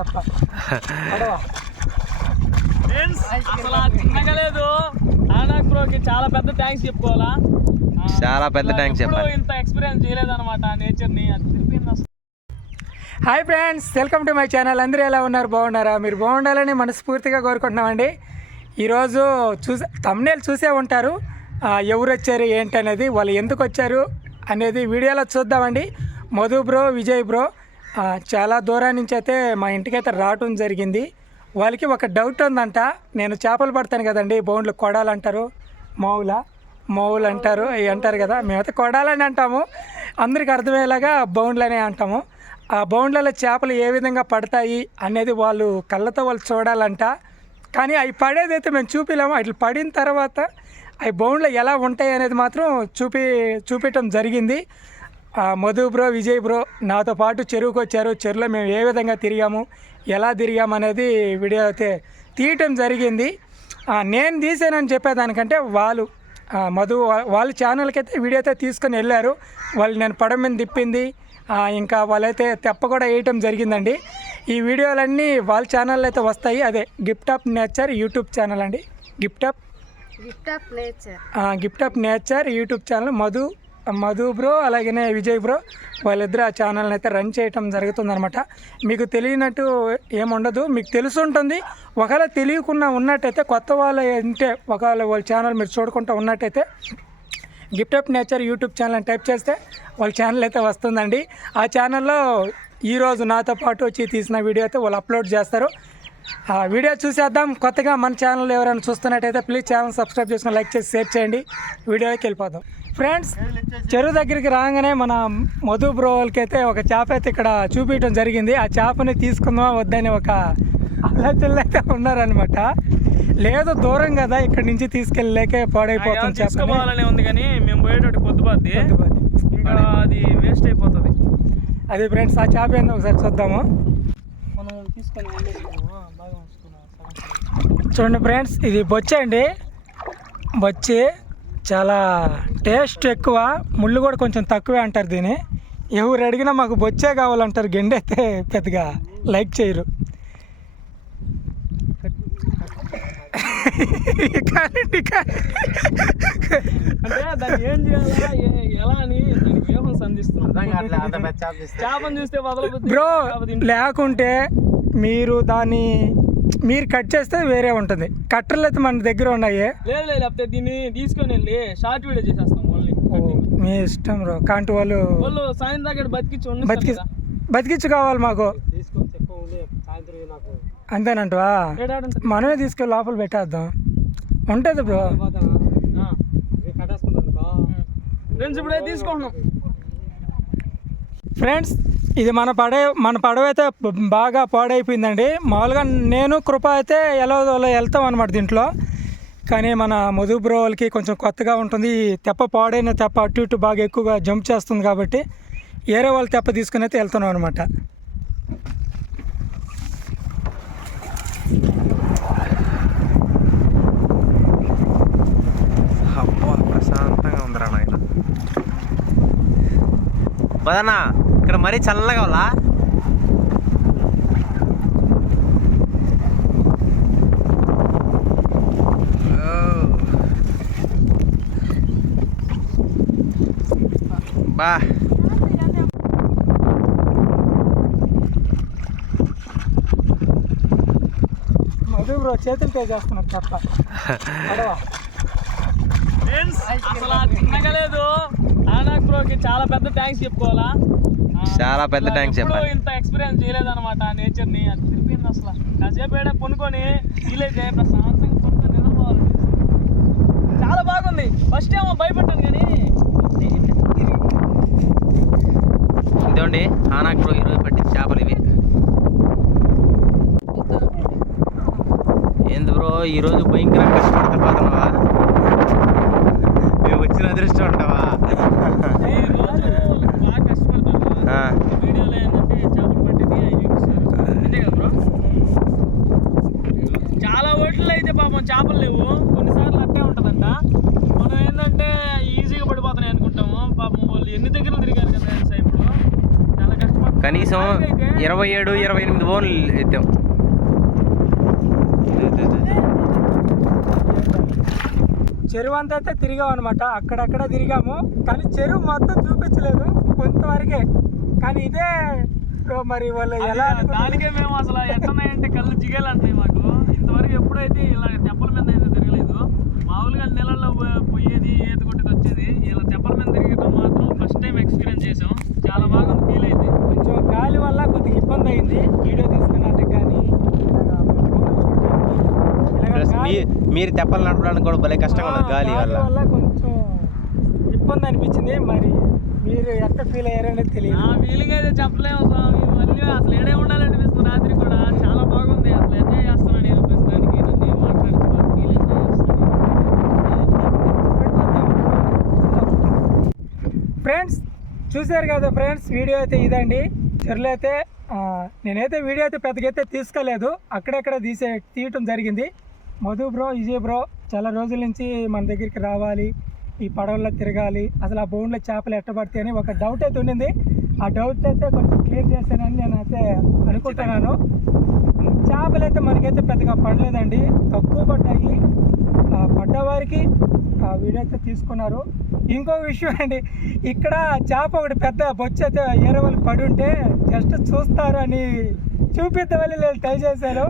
అసలు చిన్నగా లేదు ఆనాక్ బ్రోకి చాలా పెద్ద థ్యాంక్స్ చెప్పుకోవాలా? చాలా పెద్ద థ్యాంక్స్ చెప్పాలి. ఇంత ఎక్స్పీరియన్స్ చేయలేదన్నమాట నేచర్ని అది అసలు. Hi friends welcome to my channel అందరూ ఎలా ఉన్నారు? బాగున్నారా? మీరు బాగుండాలని మనస్ఫూర్తిగా కోరుకుంటున్నామండి. ఈరోజు చూసే తమ్నేల్ చూసే ఉంటారు. ఎవరు వచ్చారు ఏంటి అనేది వాళ్ళు ఎందుకు వచ్చారు అనేది వీడియోలో చూద్దామండి. మధు బ్రో విజయ్ బ్రో చాలా దూరం నుంచి అయితే మా ఇంటికైతే రావటం జరిగింది. వాళ్ళకి ఒక డౌట్ ఉందంట. నేను చేపలు పడతాను కదండి బౌండ్లు కొడాలు అంటారు మావుల మావులు అంటారు అవి అంటారు కదా మేమైతే కొడాలని అంటాము. అందరికి అర్థమయ్యేలాగా బౌండ్లనే అంటాము. ఆ బౌండ్లలో చేపలు ఏ విధంగా పడతాయి అనేది వాళ్ళు కళ్ళతో వాళ్ళు చూడాలంట. కానీ అవి పడేదైతే మేము చూపిలేము. అట్లా పడిన తర్వాత అవి బౌండ్లు ఎలా ఉంటాయి అనేది మాత్రం చూపి చూపించడం జరిగింది. మధు బ్రో విజయ్ బ్రో నాతో పాటు చెరువుకు వచ్చారు చెరువులో మేము ఏ విధంగా తిరిగాము ఎలా తిరిగాము అనేది వీడియో అయితే తీయటం జరిగింది. నేను తీసానని చెప్పేదానికంటే వాళ్ళు మధు వాళ్ళ ఛానల్కి అయితే వీడియో అయితే తీసుకొని వెళ్ళారు. వాళ్ళు నేను పడవ మీద తిప్పింది. ఇంకా వాళ్ళైతే తెప్ప కూడా వేయటం జరిగిందండి. ఈ వీడియోలన్నీ వాళ్ళ ఛానల్లో అయితే వస్తాయి. అదే gift of nature YouTube channel అండి. Gift of gift of nature. Gift of nature YouTube channel Madhu Madhu bro అలాగనే విజయ్ బ్రో వాళ్ళిద్దరు ఆ ఛానల్ని అయితే రన్ చేయటం జరుగుతుందనమాట మీకు తెలియనట్టు ఏముండదు మీకు తెలిసి ఉంటుంది ఒకవేళ తెలియకుండా ఉన్నట్టయితే కొత్త వాళ్ళు అంటే ఒకవేళ వాళ్ళ ఛానల్ మీరు చూడకుండా ఉన్నట్టయితే gift of nature YouTube channel అని టైప్ చేస్తే వాళ్ళ ఛానల్ అయితే వస్తుందండి. ఆ ఛానల్లో ఈరోజు నాతో పాటు వచ్చి తీసిన వీడియో అయితే వాళ్ళు అప్లోడ్ చేస్తారు. వీడియో చూసేద్దాం. కొత్తగా మన ఛానల్ ఎవరైనా చూస్తున్నట్టయితే ప్లీజ్ ఛానల్ సబ్స్క్రైబ్ చేసుకొని లైక్ చేసి షేర్ చేయండి. వీడియోకి వెళ్ళిపోదాం. ఫ్రెండ్స్ చెరువు దగ్గరికి రాగానే మన మధు బ్రో వాళ్ళకి అయితే ఒక చేప అయితే ఇక్కడ చూపించడం జరిగింది. ఆ చేపని తీసుకుందామా వద్దని ఒక ఆలోచనలు అయితే ఉన్నారనమాట లేదు దూరం కదా ఇక్కడ నుంచి తీసుకెళ్ళలేకే పాడైపోతుంది చేపని. తీసుకోవాలనే ఉంది కానీ మేము ఇంకా అది వేస్ట్ అయిపోతుంది. అది ఫ్రెండ్స్ ఆ చేప ఏందో ఒకసారి చూద్దాము మనం తీసుకొని వెళ్ళేసాము. ఆ, బాగా ఉంచుకున్నాం చూడండి ఫ్రెండ్స్ ఇది బొచ్చే అండి. బొచ్చి చాలా టేస్ట్ ఎక్కువ ముళ్ళు కూడా కొంచెం తక్కువే అంటారు దీన్ని. ఎవరు అడిగినా మాకు బొచ్చే కావాలంటారు గెండి అయితే పెద్దగా లైక్ చేయరు. కానండి, కానండి. అంటే దాన్ని ఏం చేయాలా ఏ- ఎలా అని దానికి వ్యూహం సంధిస్తున్నాం. చేపను చూస్తే వదలబుద్ధి బ్రో లేకుంటే మీరు దాన్ని మీరు కట్ చేస్తే వేరే ఉంటుంది. కట్టర్లు అయితే మన దగ్గర ఉన్నాయి. లేదు లేదు లేకపోతే దీన్ని తీసుకొని వెళ్ళి షార్ట్ వీడియో చేసేస్తాం ఓన్లీ మీ ఇష్టం బ్రో కాంటి వాళ్ళు వాళ్ళు సాయం దగ్గర బతికించి బతికి బతికిచ్చు కావాలి మాకు. తీసుకొని చెప్పండి సాయంత్రం నాకు. అంతేనంటవా? మనమే తీసుకెళ్ళి లోపల పెట్టేద్దాం. ఉంటుంది బ్రో. ఫ్రెండ్స్ ఇప్పుడే తీసుకుంటున్నాం. ఫ్రెండ్స్ ఇది మన పడే మన పడవ అయితే బాగా పాడైపోయిందండి. మామూలుగా నేను కృప అయితే ఎలా వెళ్తాం అనమాట దీంట్లో. కానీ మన మధు బ్రోవల్కి వాళ్ళకి కొంచెం కొత్తగా ఉంటుంది. ఈ తెప్ప పాడైన తెప్ప అటు ఇటు బాగా ఎక్కువగా జంప్ చేస్తుంది కాబట్టి ఏరే వాళ్ళ తెప్ప తీసుకుని అయితే వెళ్తున్నాం అనమాట ప్రశాంతంగా ఉందిరా నాయన. ఇక్కడ మరీ చల్లగా వాళ్ళ బా. మధు బ్రో చేతులతో చేస్తున్నాం తెప్ప అసలు చిన్నగా ఆనాక్ బ్రోకి చాలా పెద్ద థ్యాంక్స్ చెప్పుకోవాలా? చాలా పెద్ద థ్యాంక్స్ చెప్పాలి. ఇంత ఎక్స్పీరియన్స్ చేయలేదన్నమాట నేచర్ని అది తిరిపింది అసలు. కాసేపు ఏడ కొనుక్కొని వీలైతే ప్రశాంతంగా కొనుక్కొని నిద్రపోవాలి చాలా బాగుంది. ఫస్ట్ ఏమో భయపడ్డాను కానీ ఇదిగోండి ఆనాక్ బ్రో ఈరోజు పట్టిన చేపలు ఇవి. ఏంది బ్రో ఈరోజు భయంకరంగా కష్టపడతా పోతున్నావా? మేము వచ్చిన అదృష్టం ఉంటావా ఈ రోజు బాగా కష్టపడతాను ఆ, వీడియోలో ఏంటంటే చేపలు పట్టింది అవి చూపిస్తారు అంతే కదా బ్రో? చాలా ఓట్లు అయితే పాపం చేపలు లేవు. కొన్నిసార్లు అట్టే ఉంటుందంట. మనం ఏంటంటే ఈజీగా పడిపోతున్నాయి అనుకుంటాము. పాపం వాళ్ళు ఎన్ని దగ్గర తిరిగారు కదా ఇప్పుడు? చాలా కష్టపడుతున్నారు. కనీసం ఇరవై ఏడు ఇరవై ఎనిమిది బోన్లు ఎత్తాం. చెరువు అంతా అయితే తిరిగాం అనమాట అక్కడక్కడ తిరిగాము. కానీ చెరువు మొత్తం చూపించలేదు. కొంతవరకే. కానీ ఇదే మరి వాళ్ళు ఎలా దానికే మేము అసలు ఎట్టున్నాయంటే కళ్ళు జిగేలు అంటాయి మాకు. ఇంతవరకు ఎప్పుడైతే ఇలా తెప్పల మీద అయితే తిరగలేదు మామూలుగా నీళ్ళల్లో పో- పోయేది ఈత కొట్టుకు వచ్చేది ఇలా తెప్పల మీద తిరగడం మాత్రం ఫస్ట్ టైం ఎక్స్పీరియన్స్ చేసాం చాలా బాగా ఫీల్ అయితే. కొంచెం గాలి వల్ల కొద్దిగా ఇబ్బంది అయింది వీడియో తీసుకున్నట్టు కానీ మీరు తెప్పలు నడపడానికి కూడా భలే కష్టంగా ఉన్నది గాలి వల్ల. వల్ల కొంచెం ఇబ్బంది అనిపించింది మరి మీరు ఎంత ఫీల్ అయ్యారనేది నా తెలియదు ఫీలింగ్ అయితే చెప్పలేము స్వామి. మళ్ళీ అసలు ఏడే ఉండాలనిపిస్తుంది? రాత్రి కూడా చాలా బాగుంది. అసలు ఎంజాయ్ చేస్తున్నాను నేను ప్రస్తుతానికి. నన్ను ఏం మాట్లాడుతున్నాను ఫీల్ ఎంజాయ్ చేస్తున్నాను ఫ్రెండ్స్ చూశారు కదా ఫ్రెండ్స్ వీడియో అయితే ఇదండి. చెరువులో అయితే ఆ, నేనైతే వీడియో అయితే పెద్దగా అయితే తీసుకోలేదు. అక్కడక్కడ తీసే తీయటం జరిగింది. మధు బ్రో విజయ్ బ్రో చాలా రోజుల నుంచి మన దగ్గరికి రావాలి. ఈ పడవల్లో తిరగాలి అసలు ఆ బోన్లో చేపలు ఎట్టబడతాయి అని ఒక డౌట్ అయితే ఉండింది. ఆ డౌట్ అయితే కొంచెం క్లియర్ చేశానని నేను అయితే అనుకుంటున్నాను. చేపలు అయితే మనకైతే పెద్దగా పడలేదండి. తక్కువ పడ్డాయి. ఆ, పడ్డవారికి ఆ వీడియో అయితే తీసుకున్నారు. ఇంకో విషయం అండి ఇక్కడ చేప ఒకటి పెద్ద బొచ్చు అయితే ఏరే వాళ్ళకి పడి ఉంటే జస్ట్ చూస్తారు అని చూపిద్దామని నేను ట్రై చేశారు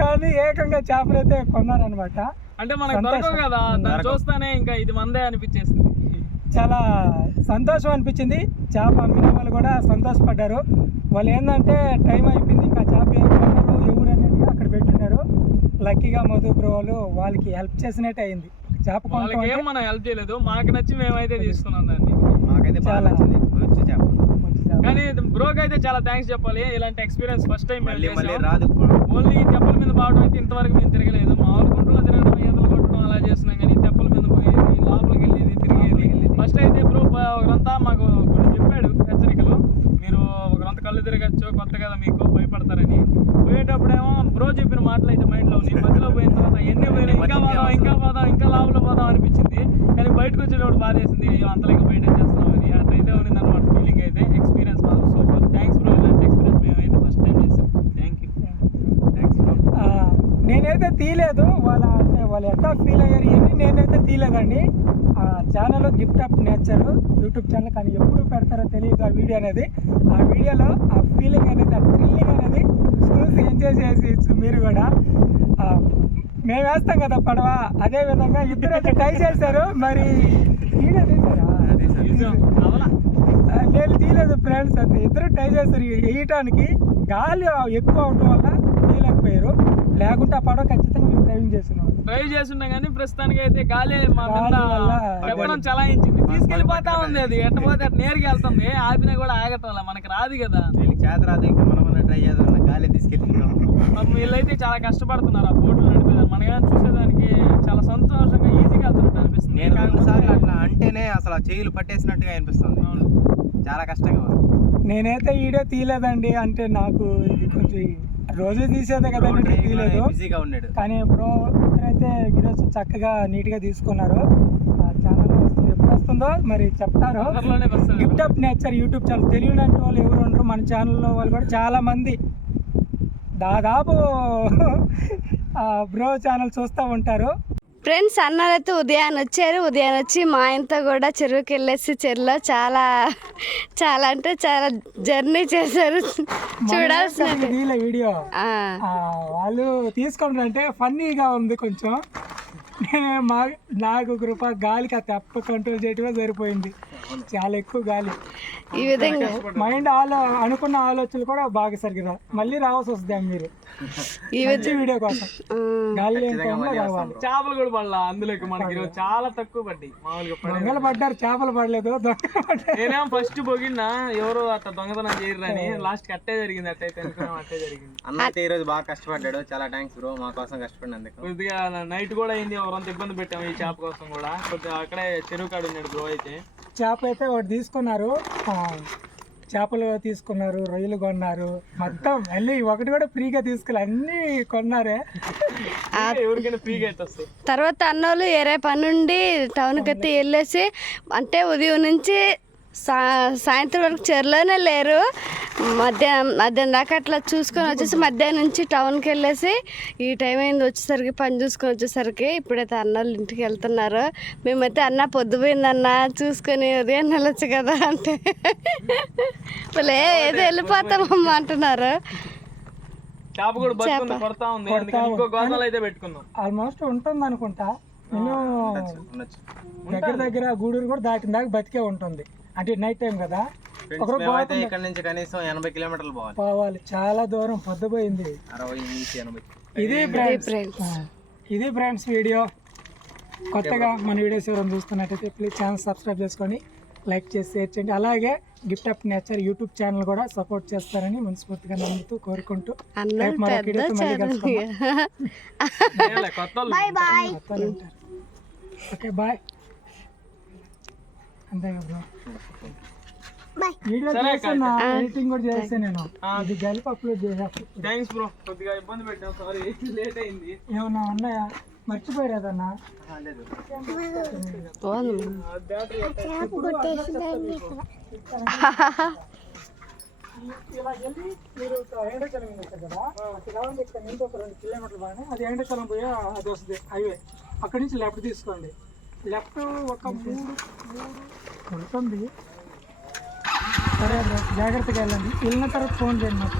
కానీ ఏకంగా చేపలు అయితే కొన్నారనమాట అంటే మనకు. దొరకవు కదా దాన్ని చూస్తానే ఇంకా ఇది మందే అనిపించేసింది. చాలా సంతోషం అనిపించింది. చేప అమ్మిన వాళ్ళు కూడా సంతోషపడ్డారు. వాళ్ళు ఏంటంటే టైం అయిపోయింది ఇంకా చేప ఏం కొన్నారు ఎవరు అనేది అక్కడ పెట్టున్నారు. లక్కీగా మధు బ్రో వాళ్ళు వాళ్ళకి హెల్ప్ చేసినట్టు అయింది. చేప మనం హెల్ప్ చేయలేదు. మాకు నచ్చి మేమైతే తీసుకున్నాం దాన్ని. మాకైతే బాగా చాలా. నచ్చింది వచ్చి చేప మంచి చేప. కానీ బ్రోకి అయితే చాలా థ్యాంక్స్ చెప్పాలి. ఇలాంటి ఎక్స్పీరియన్స్ ఫస్ట్ టైం రాదు ఓన్లీ తెప్పల మీద బావడం అయితే ఇంతవరకు మేము తిరగలేదు. మామూలు గుంటలో తిరగడం ఈతలు కొట్టడం అలా చేస్తున్నాం కానీ తెప్పల మీద పోయేది లోపలికి వెళ్ళేది తిరిగేది. ఫస్ట్ అయితే బ్రో ఒకరంతా మాకు కొన్ని చెప్పాడు హెచ్చరికలు. మీరు ఒకరంత కళ్ళు తిరగచ్చు కొత్త కదా మీకు భయపడతారని. పోయేటప్పుడేమో బ్రో చెప్పిన మాటలు అయితే మైండ్లో ఉన్నాయి. మధ్యలో పోయిన తర్వాత ఎన్ని పోయినా ఇంకా పోదాం ఇంకా పోదాం ఇంకా లోపల పోదాం అనిపించింది. కానీ బయటకు వచ్చేటప్పుడు బాధేసింది. అయ్యో అంతలేక బయట చేస్తున్నామని అట్లయితే అనమాట ఫీలింగ్ అయితే ఎక్స్పీరియన్స్ మాత్రం సూపర్ థ్యాంక్స్ బ్రో ఇలాంటి ఎక్స్పీరియన్స్ మేమైతే ఫస్ట్ టైం చేసాం. థ్యాంక్ యూ థ్యాంక్స్ బ్రో నేనైతే తీయలేదు. వాళ్ళ అంటే వాళ్ళు ఎట్లా ఫీల్ అయ్యారు ఇవన్నీ నేనైతే తీయలేదండి. ఆ channel gift of nature YouTube channel కానీ ఎప్పుడు పెడతారో తెలియదు ఆ వీడియో అనేది. ఆ వీడియోలో ఆ ఫీలింగ్ అనేది ఆ థ్రిల్లింగ్ అనేది చూసి ఎంజాయ్ చేసి మీరు కూడా. మేము వేస్తాం కదా పడవ. అదే విధంగా ఇద్దరు అయితే ట్రై చేశారు. మరి వీడియో తీసారా నేను తీయలేదు ఫ్రెండ్స్ అది ఇద్దరు ట్రై చేస్తారు వేయటానికి. గాలి ఎక్కువ అవటం వల్ల తీయలేకపోయారు. లేకుంటే ఆ పడవ ఖచ్చితంగా మీరు డ్రైవింగ్ చేస్తున్నాం. ట్రై చేస్తున్నా కానీ ప్రస్తుతానికి అయితే గాలి మా చెప్పడం చలాయించింది. తీసుకెళ్ళిపోతా ఉంది అది. ఎట్ట పోతే అటు నేరుగా వెళ్తుంది. ఆపినా కూడా ఆగటం మనకి రాదు కదా. చేత రాదు. ఇంకా మనం ట్రై చేద్దాం గాలి తీసుకెళ్ళినాం పాపం వీళ్ళైతే చాలా కష్టపడుతున్నారు ఆ బోట్లు నడిపేదాన్ని మన కానీ చూసేదానికి చాలా సంతోషంగా ఈజీగా వెళ్తున్నట్టు అనిపిస్తుంది నేను రెండు సార్లు కాకపోతే- అట్లా అంటేనే అసలు ఆ చేతులు పట్టేసినట్టుగా అనిపిస్తుంది. చాలా కష్టంగా ఉంది. నేనైతే వీడియో తీయలేదండి. అంటే నాకు ఇది కొంచెం రోజు తీసేదే కదండి తీయలేదు. బిజీగా ఉన్నాడు. కానీ బ్రో ఇద్దరైతే వీడియోస్ చక్కగా నీట్గా తీసుకున్నారు. ఆ ఛానల్ వస్తుంది. ఎప్పుడు వస్తుందో మరి చెప్తారు. Gift of nature YouTube channel. తెలియని వాళ్ళు ఎవరు ఉండరు. మన ఛానల్లో వాళ్ళు కూడా చాలా మంది. దాదాపు బ్రో ఛానల్ చూస్తూ ఉంటారు. ఫ్రెండ్స్ అన్నారైతే ఉదయాన్నే వచ్చారు. ఉదయాన్నే వచ్చి మా ఆయనతో కూడా చెరువుకి వెళ్ళేసి చెరువులో చాలా చాలా అంటే చాలా జర్నీ చేశారు. చూడాల్సిన వీడియో. వాళ్ళు తీసుకుంటారు అంటే ఫన్నీగా ఉంది కొంచెం. మా నాకు కృప గాలికి ఆ తెప్ప కంట్రోల్ చేయటమే సరిపోయింది. చాలా ఎక్కువ గాలి. ఈ విధంగా? మైండ్ ఆలో అనుకున్న ఆలోచనలు కూడా బాగా సరిగ్గా మళ్ళీ రావాల్సి వస్తుంది మీరు. ఈ మంచి వీడియో కోసం. గాలి చేపలు కూడా పడలా అందులోకి మనకి చాలా తక్కువ పడ్డాయి. మామూలుగా దొంగలు పడ్డారు చేపలు పడలేదు నేనేమో ఫస్ట్ పొగిడినా ఎవరు అట్లా దొంగతనం చేయరని లాస్ట్కి అట్టే జరిగింది అట్టయితే అనుకున్నాం అట్టే జరిగింది. అన్న అయితే ఈ రోజు బాగా కష్టపడ్డాడు. చాలా థ్యాంక్స్ బ్రో మా కోసం కష్టపడినందుకు. కొద్దిగా నైట్ కూడా అయింది ఎవరంత ఇబ్బంది పెట్టాము ఈ చేప కోసం కూడా. కొద్దిగా అక్కడే చెరువు కాడు ఉన్నాడు బ్రో అయితే. చేప అయితే ఒకటి తీసుకున్నారు. ఆ, చేపలు తీసుకున్నారు రొయ్యలు కొన్నారు. మొత్తం అన్నీ ఒకటి కూడా ఫ్రీగా తీసుకెళ్ళి అన్నీ కొన్నారే. ఎవరికైనా ఫ్రీగా అయితే తర్వాత అన్నోళ్ళు ఏరే పని నుండి టౌన్కి అయితే వెళ్ళేసి అంటే ఉదయం నుంచి సా సాయంత్రం వరకు చెరులోనే లేరు. మధ్యాహ్నం మధ్యాహ్నం దాకా అట్లా చూసుకొని వచ్చేసి మధ్యాహ్నం నుంచి టౌన్కి వెళ్ళేసి ఈ టైం అయింది వచ్చేసరికి పని చూసుకొని వచ్చేసరికి ఇప్పుడైతే అన్నోళ్ళు ఇంటికి వెళ్తున్నారు. మేమైతే అన్న పొద్దుపోయిందన్న చూసుకొని ఉదయం వెళ్ళొచ్చు కదా అంటే. వాళ్ళు "ఏ, ఏదో వెళ్ళిపోతామమ్మా అంటున్నారు. ఆల్మోస్ట్ ఉంటుంది అనుకుంటా. నేను దగ్గర దగ్గర గూడూరు కూడా దాటిన దాకా బతికే ఉంటుంది. అంటే నైట్ టైం కదా. ఇక్కడ నుంచి కనీసం ఎనభై కిలోమీటర్లు పోవాలి. పోవాలి. చాలా దూరం పొద్దుపోయింది. అరవై నుంచి ఎనభై. ఇది ఫ్రెండ్స్ ఫ్రెండ్స్ ఇది ఫ్రెండ్స్ వీడియో కొత్తగా మన వీడియోస్ ఎవరైనా చూస్తున్నట్టయితే ప్లీజ్ ఛానల్ సబ్స్క్రైబ్ చేసుకొని లైక్ చేసి షేర్ చేయండి. అలాగే gift of nature YouTube channel కూడా సపోర్ట్ చేస్తారని మనస్ఫూర్తిగా నమ్ముతూ కోరుకుంటూ మరొక వీడియోతో మళ్ళీ ఓకే బాయ్. అంతే కదా. వీడియో చేస్తున్నా ఎడిటింగ్ కూడా చేస్తే నేను. ఇది కలిపి అప్లోడ్ చేసేస్తా. థ్యాంక్స్ బ్రో కొద్దిగా ఇబ్బంది పెట్టాం సారీ లేట్ అయింది. ఏమన్నా ఉన్నాయా? ఇలా వెళ్ళి మీరు వెళ్తారు కదా? ఇక్కడ నుంచి ఒక రెండు కిలోమీటర్లు బాగానే అది ఎండాచలం పోయి అది వస్తుంది హైవే. అక్కడి నుంచి లెఫ్ట్ తీసుకోండి. లెఫ్ట్ ఒక మూడు ఉంటుంది. సరే జాగ్రత్తగా వెళ్ళండి. వెళ్ళిన తర్వాత ఫోన్ చేయండి మాకు